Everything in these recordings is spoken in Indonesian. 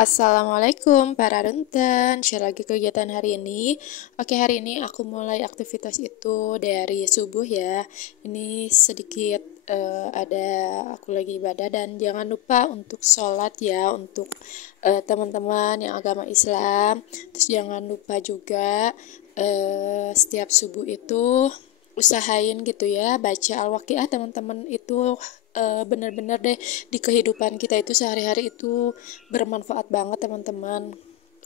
Assalamualaikum para runten, share lagi kegiatan hari ini. Oke, hari ini aku mulai aktivitas itu dari subuh ya. Ini sedikit ada aku lagi ibadah, dan jangan lupa untuk sholat ya untuk teman-teman yang agama Islam. Terus jangan lupa juga setiap subuh itu usahain gitu ya baca Al-Waqiah teman-teman. Itu bener-bener deh di kehidupan kita itu sehari-hari itu bermanfaat banget teman-teman,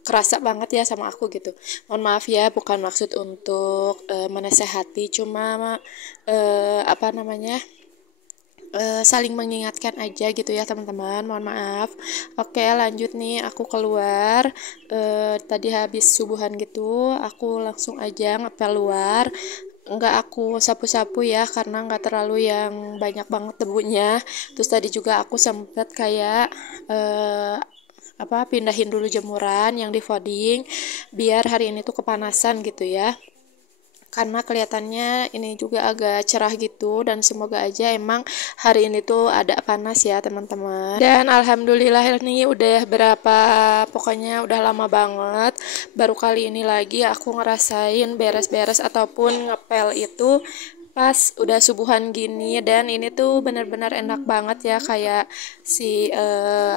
kerasa banget ya sama aku gitu. Mohon maaf ya, bukan maksud untuk menasehati, cuma apa namanya, saling mengingatkan aja gitu ya teman-teman, mohon maaf. Oke, lanjut nih, aku keluar tadi habis subuhan gitu, aku langsung aja ngepel luar. Enggak aku sapu-sapu ya, karena enggak terlalu yang banyak banget debunya. Terus tadi juga aku sempet kayak pindahin dulu jemuran yang di folding biar hari ini tuh kepanasan gitu ya, karena kelihatannya ini juga agak cerah gitu, dan semoga aja emang hari ini tuh ada panas ya teman-teman. Dan alhamdulillah ini udah berapa, pokoknya udah lama banget baru kali ini lagi aku ngerasain beres-beres ataupun ngepel itu pas udah subuhan gini. Dan ini tuh benar-benar enak banget ya, kayak si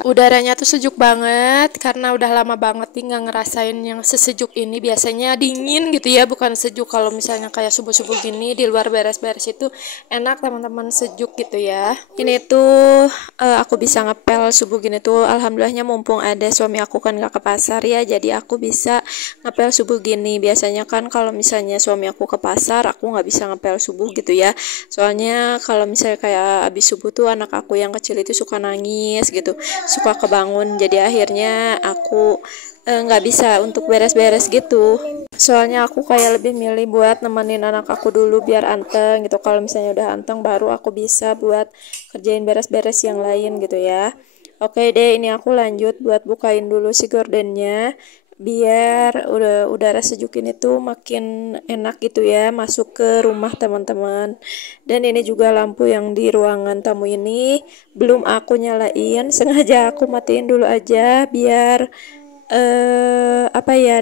udaranya tuh sejuk banget karena udah lama banget nih nggak ngerasain yang sesejuk ini. Biasanya dingin gitu ya, bukan sejuk. Kalau misalnya kayak subuh-subuh gini di luar beres-beres itu enak teman-teman, sejuk gitu ya. Ini tuh aku bisa ngepel subuh gini tuh alhamdulillahnya mumpung ada suami aku kan nggak ke pasar ya, jadi aku bisa ngepel subuh gini. Biasanya kan kalau misalnya suami aku ke pasar aku nggak bisa ngepel subuh gitu ya, soalnya kalau misalnya kayak abis subuh tuh anak aku yang kecil itu suka nangis gitu, suka kebangun, jadi akhirnya aku nggak bisa untuk beres-beres gitu. Soalnya aku kayak lebih milih buat nemenin anak aku dulu biar anteng gitu. Kalau misalnya udah anteng baru aku bisa buat kerjain beres-beres yang lain gitu ya. Oke deh, ini aku lanjut buat bukain dulu si gordennya biar udara sejuk ini tuh makin enak gitu ya masuk ke rumah teman-teman. Dan ini juga lampu yang di ruangan tamu ini belum aku nyalain, sengaja aku matiin dulu aja biar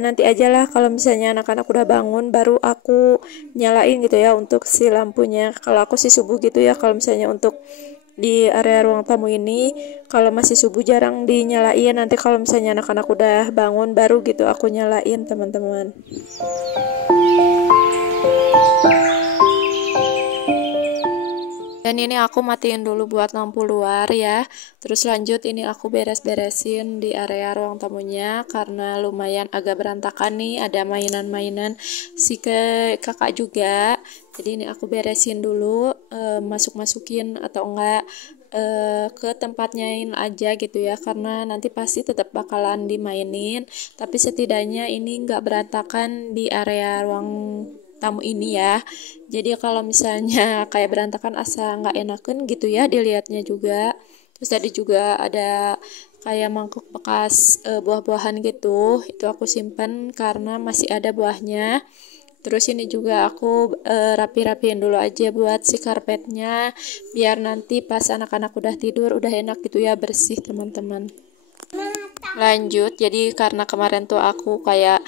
nanti aja lah kalau misalnya anak-anak udah bangun baru aku nyalain gitu ya untuk si lampunya. Kalau aku sih subuh gitu ya, kalau misalnya untuk di area ruang tamu ini kalau masih subuh jarang dinyalain, nanti kalau misalnya anak-anak udah bangun baru gitu aku nyalain teman-teman. Dan ini aku matiin dulu buat lampu luar ya. Terus lanjut ini aku beres-beresin di area ruang tamunya karena lumayan agak berantakan nih, ada mainan-mainan si kakak juga. Jadi ini aku beresin dulu, masuk-masukin atau enggak ke tempatnya aja gitu ya, karena nanti pasti tetap bakalan dimainin, tapi setidaknya ini enggak berantakan di area ruang tamu ini ya. Jadi kalau misalnya kayak berantakan asa nggak enakan gitu ya dilihatnya juga. Terus tadi juga ada kayak mangkuk bekas buah-buahan gitu, itu aku simpan karena masih ada buahnya. Terus ini juga aku rapi-rapiin dulu aja buat si karpetnya biar nanti pas anak-anak udah tidur udah enak gitu ya, bersih teman-teman. Lanjut, jadi karena kemarin tuh aku kayak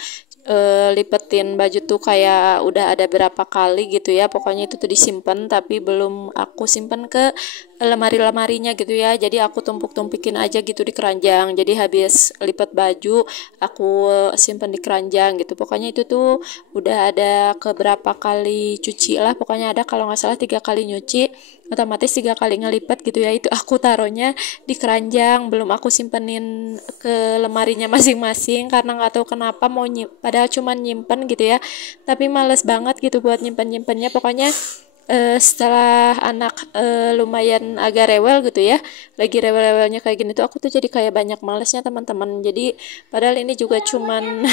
lipetin baju tuh kayak udah ada berapa kali gitu ya, pokoknya itu tuh disimpan tapi belum aku simpan ke lemari-lemarinya gitu ya, jadi aku tumpuk-tumpukin aja gitu di keranjang. Jadi habis lipet baju aku simpan di keranjang gitu. Pokoknya itu tuh udah ada keberapa kali cuci lah, pokoknya ada kalau nggak salah 3 kali nyuci, otomatis 3 kali ngelipet gitu ya, itu aku taruhnya di keranjang, belum aku simpenin ke lemarinya masing-masing karena nggak tahu kenapa mau padahal cuman nyimpen gitu ya, tapi males banget gitu buat nyimpen-nyimpennya. Pokoknya setelah anak lumayan agak rewel gitu ya, lagi rewel-rewelnya kayak gini tuh aku tuh jadi kayak banyak malesnya teman-teman. Jadi padahal ini juga cuman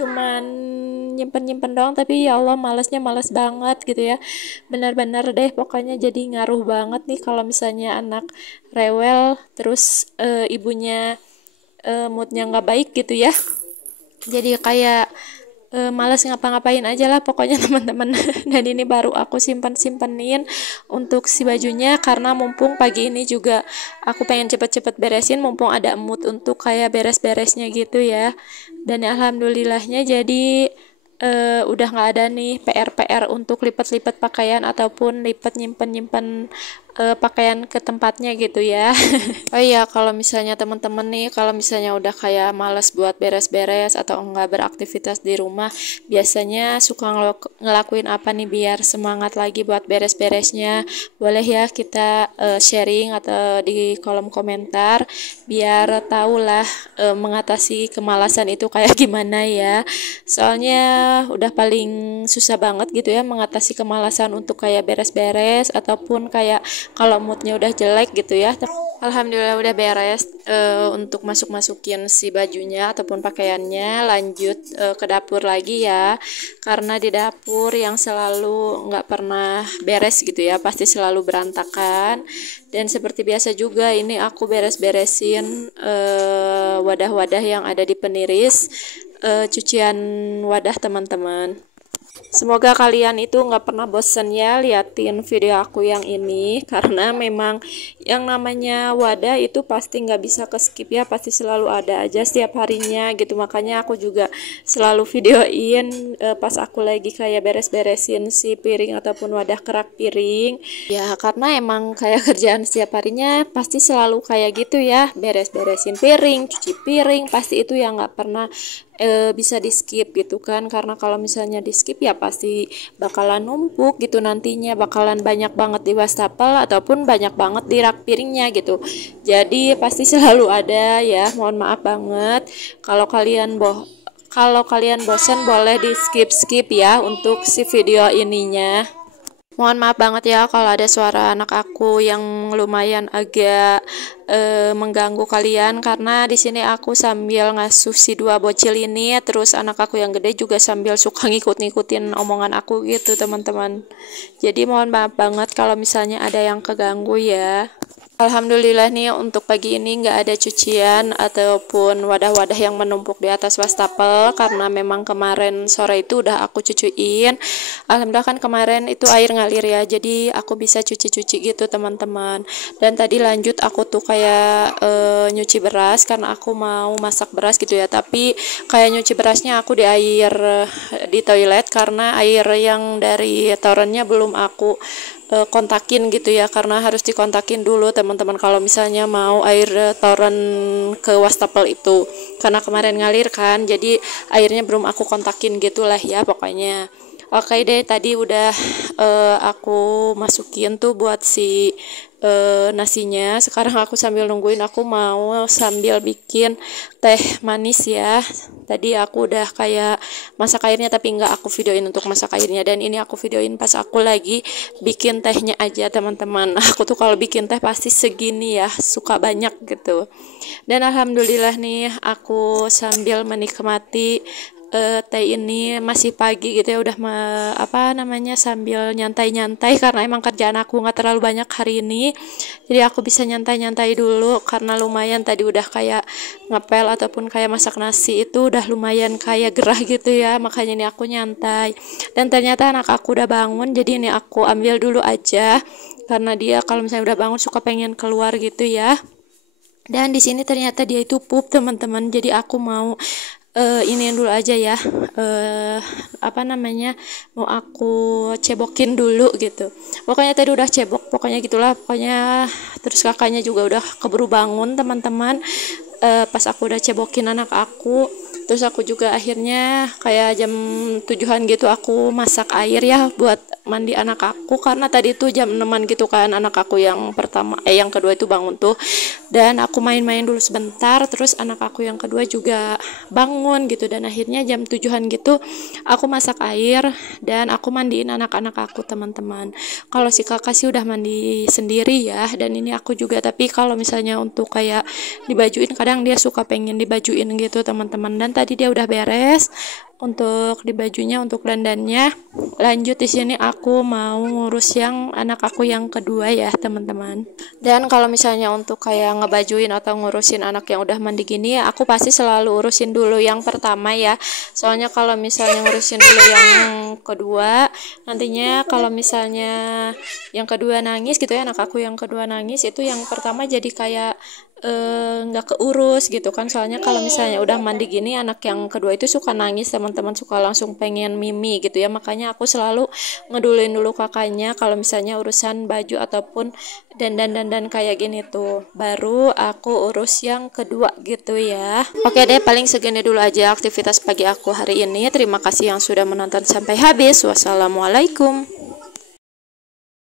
cuman nyimpen-nyimpen doang, tapi ya Allah malesnya males banget gitu ya, benar-benar deh pokoknya. Jadi ngaruh banget nih kalau misalnya anak rewel terus ibunya moodnya nggak baik gitu ya, jadi kayak malas ngapa-ngapain aja lah pokoknya teman-teman. Dan ini baru aku simpen-simpenin untuk si bajunya karena mumpung pagi ini juga aku pengen cepet-cepet beresin, mumpung ada mood untuk kayak beres-beresnya gitu ya. Dan alhamdulillahnya jadi udah nggak ada nih PR-PR untuk lipat-lipat pakaian ataupun lipat nyimpen-nyimpen pakaian ke tempatnya gitu ya. Oh iya, kalau misalnya teman-teman nih, kalau misalnya udah kayak males buat beres-beres atau enggak beraktivitas di rumah, biasanya suka ngelakuin apa nih biar semangat lagi buat beres-beresnya? Boleh ya kita sharing atau di kolom komentar biar tahulah mengatasi kemalasan itu kayak gimana ya. Soalnya udah paling susah banget gitu ya mengatasi kemalasan untuk kayak beres-beres ataupun kayak kalau moodnya udah jelek gitu ya. Alhamdulillah udah beres untuk masukin si bajunya ataupun pakaiannya. Lanjut ke dapur lagi ya, karena di dapur yang selalu nggak pernah beres gitu ya, pasti selalu berantakan. Dan seperti biasa juga ini aku beres-beresin wadah-wadah yang ada di peniris cucian wadah teman-teman. Semoga kalian itu nggak pernah bosen ya liatin video aku yang ini, karena memang yang namanya wadah itu pasti nggak bisa ke skip ya, pasti selalu ada aja setiap harinya gitu. Makanya aku juga selalu videoin pas aku lagi kayak beres-beresin si piring ataupun wadah kerak piring ya, karena emang kayak kerjaan setiap harinya pasti selalu kayak gitu ya, beres-beresin piring, cuci piring, pasti itu yang nggak pernah bisa di skip gitu kan. Karena kalau misalnya di skip ya pasti bakalan numpuk gitu, nantinya bakalan banyak banget di wastafel ataupun banyak banget di rak piringnya gitu. Jadi pasti selalu ada ya, mohon maaf banget kalau kalian bosan boleh di skip ya untuk si video ininya. Mohon maaf banget ya kalau ada suara anak aku yang lumayan agak mengganggu kalian, karena di sini aku sambil ngasuh si dua bocil ini, terus anak aku yang gede juga sambil suka ngikut-ngikutin omongan aku gitu teman-teman. Jadi mohon maaf banget kalau misalnya ada yang keganggu ya. Alhamdulillah nih untuk pagi ini nggak ada cucian ataupun wadah-wadah yang menumpuk di atas wastafel, karena memang kemarin sore itu udah aku cuciin. Alhamdulillah kan kemarin itu air ngalir ya, jadi aku bisa cuci-cuci gitu teman-teman. Dan tadi lanjut aku tuh kayak nyuci beras karena aku mau masak beras gitu ya, tapi kayak nyuci berasnya aku di air di toilet karena air yang dari torennya belum aku kontakin gitu ya, karena harus dikontakin dulu teman-teman kalau misalnya mau air toren ke wastafel itu, karena kemarin ngalir kan, jadi airnya belum aku kontakin gitulah ya pokoknya. Oke deh, tadi udah aku masukin tuh buat si nasinya. Sekarang aku sambil nungguin, aku mau sambil bikin teh manis ya. Tadi aku udah kayak masak airnya tapi nggak aku videoin untuk masak airnya, dan ini aku videoin pas aku lagi bikin tehnya aja teman-teman. Aku tuh kalau bikin teh pasti segini ya, suka banyak gitu. Dan alhamdulillah nih aku sambil menikmati teh ini masih pagi gitu ya, udah sambil nyantai-nyantai karena emang kerjaan aku nggak terlalu banyak hari ini, jadi aku bisa nyantai-nyantai dulu karena lumayan tadi udah kayak ngepel ataupun kayak masak nasi itu udah lumayan kayak gerah gitu ya, makanya ini aku nyantai. Dan ternyata anak aku udah bangun, jadi ini aku ambil dulu aja karena dia kalau misalnya udah bangun suka pengen keluar gitu ya. Dan di sini ternyata dia itu pup teman-teman, jadi aku mau ini dulu aja ya, mau aku cebokin dulu gitu. Pokoknya tadi udah cebok, pokoknya gitulah pokoknya. Terus kakaknya juga udah keburu bangun teman-teman pas aku udah cebokin anak aku. Terus aku juga akhirnya kayak jam 7-an gitu aku masak air ya buat mandi anak aku, karena tadi tuh jam 6-an gitu kan anak aku yang kedua itu bangun tuh, dan aku main-main dulu sebentar, terus anak aku yang kedua juga bangun gitu, dan akhirnya jam 7-an gitu aku masak air dan aku mandiin anak-anak aku teman-teman. Kalau si kakak sih udah mandi sendiri ya, dan ini aku juga, tapi kalau misalnya untuk kayak dibajuin kadang dia suka pengen dibajuin gitu teman-teman. Dan tadi dia udah beres untuk di bajunya, untuk dandannya. Lanjut di sini aku mau ngurus yang anak aku yang kedua ya teman-teman. Dan kalau misalnya untuk kayak ngebajuin atau ngurusin anak yang udah mandi gini ya, aku pasti selalu urusin dulu yang pertama ya. Soalnya kalau misalnya ngurusin dulu yang kedua, nantinya kalau misalnya yang kedua nangis gitu ya, anak aku yang kedua nangis, itu yang pertama jadi kayak nggak keurus gitu kan. Soalnya kalau misalnya udah mandi gini, anak yang kedua itu suka nangis teman-teman, suka langsung pengen mimi gitu ya. Makanya aku selalu ngeduluin dulu kakaknya kalau misalnya urusan baju ataupun dandan kayak gini tuh, baru aku urus yang kedua gitu ya. Oke deh, paling segini dulu aja aktivitas pagi aku hari ini. Terima kasih yang sudah menonton sampai habis. Wassalamualaikum.